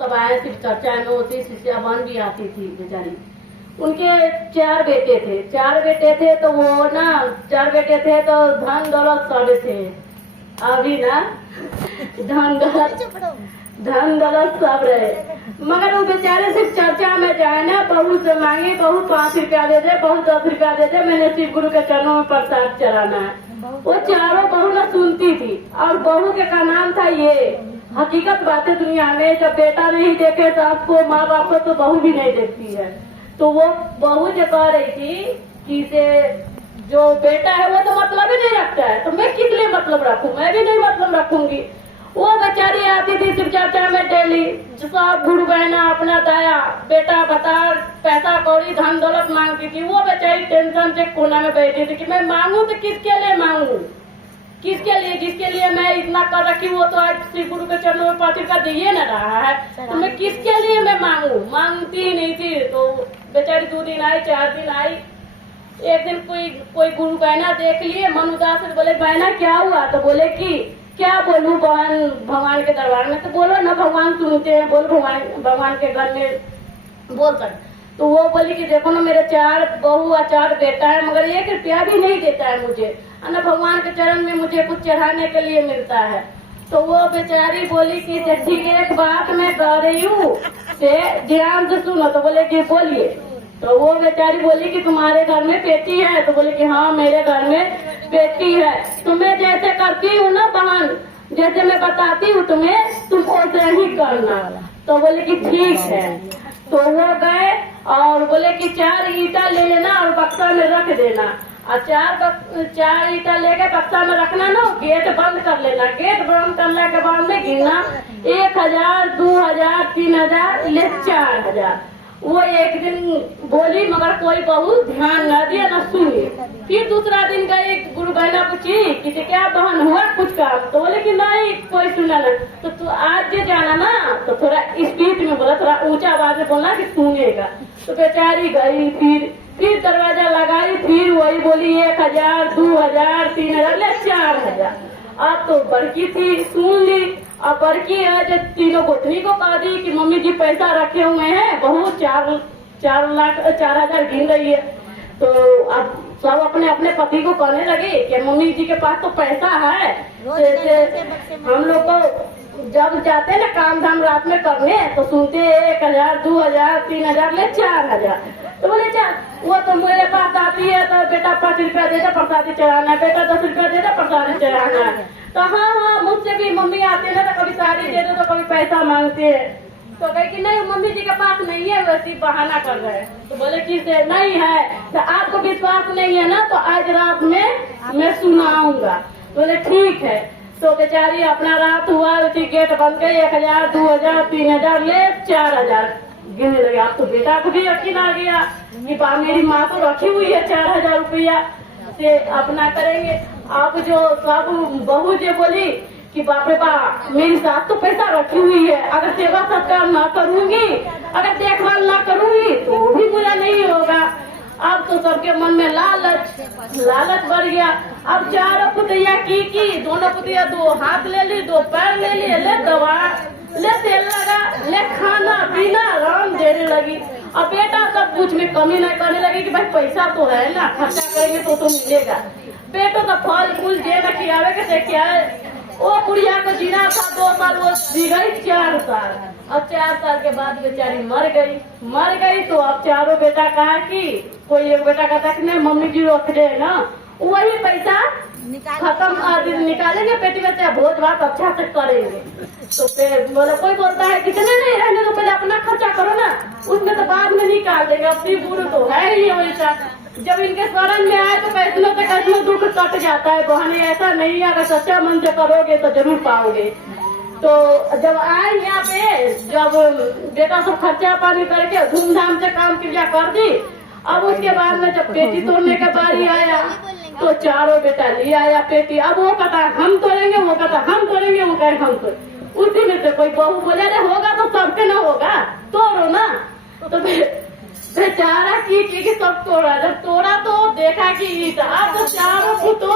सब आए, सिर्फ चर्चा में होती, शिष्या बहन भी आती थी बेचारी। उनके 4 बेटे थे, 4 बेटे थे तो वो ना 4 बेटे थे तो धन दौलत सब थे। अभी ना धन दौलत सब रहे, मगर वो बेचारे सिर्फ चर्चा में जाए ना, बहू से मांगे, बहू 5 रुपया दे दे, बहू 10 रुपया दे दे, मैंने शिव गुरु के चरणों में प्रसाद चढ़ाना है। वो चारों बहू ना सुनती थी, और बहू के का नाम था ये। हकीकत बातें दुनिया में, जब बेटा नहीं देखे तो आपको माँ बाप को तो बहू भी नहीं देखती है। तो वो बहू जो कह रही थी कि से जो बेटा है वो तो मतलब ही नहीं रखता है, तो मैं किस लिए मतलब रखूं, मैं भी नहीं मतलब रखूंगी। वो बेचारी आती थी सिर्फ चर्चा में डेली, सब गुरु बहना अपना दाया बेटा बता, पैसा कौड़ी धन दौलत मांगती थी। वो बेचारी टेंशन से कोना में बैठी थी कि मैं मांगू तो किसके लिए मांगू, किसके लिए, जिसके लिए मैं इतना कर रखी वो तो आज श्री गुरु के चरणों में 5 रुपया दिए न रहा है, तो मैं किसके लिए मैं मांगू, मांगती ही नहीं थी। तो बेचारी 2 दिन आई, 4 दिन आई। एक दिन कोई गुरु बहना देख लिए, मन उदास है, बोले बहना क्या हुआ, तो बोले कि क्या बोलूं बहन भगवान के दरबार में, तो बोलो ना भगवान सुनते हैं, बोल भगवान के घर में बोल सकते। तो वो बोली कि देखो ना मेरे 4 बहू और 4 बेटा है, मगर 1 रुपया भी नहीं देता है मुझे, ना भगवान के चरण में मुझे कुछ चढ़ाने के लिए मिलता है। तो वो बेचारी बोली कि ठीक है, एक बात मैं कह रही हूँ, ध्यान से सुनो। तो बोले कि बोलिए। तो वो बेचारी बोली कि तुम्हारे घर में बेटी है, तो बोले कि हाँ मेरे घर में बेटी है, तुम्हें जैसे करती हूँ ना बहन, जैसे मैं बताती हूँ तुम्हें, तुम वैसे ही करना। तो बोले कि ठीक है। तो वो गए और बोले कि 4 ईंटा ले लेना और बक्सा में रख देना, और 4 ईंटा लेके बक्सा में रखना ना, गेट बंद कर लेना। गेट बंद करने के बाद में गिनना 1000, 2000, 3000 ले 4000। वो एक दिन बोली, मगर कोई बहू ध्यान न दिया न सुनी। फिर दूसरा दिन गई, गुरु बहना पूछी कि क्या बहन हुआ कुछ काम, तो बोले कि नहीं कोई सुना ना। तो तू आज जो जाना ना, तो थोड़ा स्पीड में बोला, थोड़ा ऊंचा आवाज में बोलना कि सुनेगा। तो बेचारी गई, फिर दरवाजा लगाई, फिर वही बोली 1000, 2000, 3000 ले 4000। अब तो बड़की थी सुन ली, और बड़की है जो तीनों गोतनी को कह दी कि मम्मी जी पैसा रखे हुए हैं, बहू 4,00,000 गिन रही है। तो अब सब अपने अपने पति को कहने लगे कि मम्मी जी के पास तो पैसा है। हम लोग को जब जाते ना काम धाम रात में करने, तो सुनते 1000, 2000, 3000 ले 4000। तो बोले वो तो मेरे पास आती है तो बेटा 5 रुपया दे दे प्रसादी चढ़ाना है, बेटा 10 रुपया दे दे प्रसादी चढ़ाना है। तो हाँ मुझसे भी मम्मी आती है ना, तो कभी साड़ी दे दो तो कभी पैसा मांगते हैं। तो कहे कि नहीं मम्मी जी के पास नहीं है, वैसे बहाना कर रहे हैं। तो बोले कि से नहीं है, तो आपको विश्वास नहीं है ना, तो आज रात में मैं सुनाऊंगा। बोले ठीक है। तो बेचारी अपना रात हुआ, उसी गेट बंद गई, 1000, 2000, 3000 ले 4000 गिनने लगे। आप तो बेटा को भी यकीन आ गया कि मेरी माँ को रखी हुई है 4000 रुपया से अपना करेंगे। अब जो सब बहू जो बोली कि बाप रे बाप मेरी सास तो पैसा रखी हुई है, अगर सेवा सत्कार ना करूंगी, अगर देखभाल ना करूंगी तो भी बुरा नहीं होगा। अब तो सबके मन में लालच बढ़ गया। अब 4 पुतिया की दोनों पुतिया 2 हाथ ले ली, 2 पैर ले लिए, ले दवा, ले तेल लगा, ले खाना पीना आराम देने लगी। और बेटा सब कुछ में कमी नहीं करने लगी कि भाई पैसा तो है ना, खर्चा करेंगे तो मिलेगा। बेटो तो फल फूल दे न खियावे के से क्या है। वो बुढ़िया को जीना था 2 साल, वो जी गई 4 साल। अब 4 साल के बाद बेचारी मर गई। तो अब 4 बेटा कहा कि कोई एक बेटा कहता कि नहीं मम्मी जी रख दे ना, वही पैसा खत्म निकालेंगे पेटी में से, भोज भात अच्छा से करेंगे। तो फिर बोला कोई बोलता है कितने नहीं रहने तो पहले अपना खर्चा करो ना, उसमें तो बाद में निकाल देंगे। अपनी बुढ़ तो है ही वैसा, जब इनके शरण में आए तो कैसनो दुख कट जाता है। बहने ऐसा नहीं है, अगर सच्चा मन से करोगे तो जरूर पाओगे। तो जब आए यहाँ पे, जब बेटा सब खर्चा पानी करके धूमधाम से काम क्रिया कर दी, अब उसके बाद में जब पेटी तोड़ने का बारी आया तो 4 बेटा ले आया पेटी। अब वो कहता हम तोड़ेंगे, वो कहता हम तोड़ेंगे, वो कहे हम तोड़ेंगे। उसी में से कोई बहू बोले अरे होगा तो सबके ना होगा, तोड़ो ना। तो बेचारा की सब तोड़ा। जब तोड़ा तो देखा कि ईटा, अब तो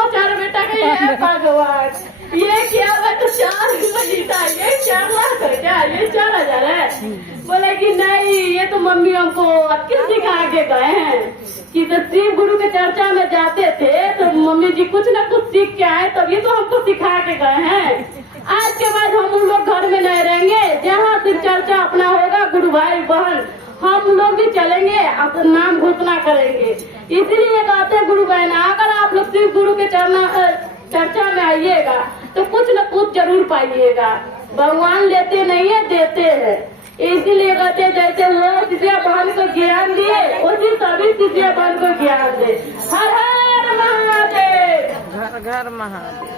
4 बेटा का ये भगवान, ये क्या है तो 4 ईटा, ये 4 लाख है क्या, ये 4000 है। कहेगी नहीं ये तो मम्मी हमको किस सिखा के गए हैं कि तो शिव गुरु के चर्चा में जाते थे तो मम्मी जी कुछ न कुछ सीख के आए तभी तो हमको सिखा के गए हैं। आज के बाद हम उन लोग घर में नहीं रहेंगे, जहाँ शिव चर्चा अपना होगा गुरु भाई बहन हम लोग भी चलेंगे, अपना नाम घोषणा करेंगे। इसलिए कहते हैं गुरु बहन अगर आप लोग शिव गुरु के चर्चा में आइएगा तो कुछ न कुछ जरूर पाइएगा। भगवान लेते नहीं है देते हैं, इसीलिए कहते जैसे वो शिष्या बहन को ज्ञान दिए उसी सभी शिष्या बहन को ज्ञान दे। हर हर महादेव, घर घर महादेव।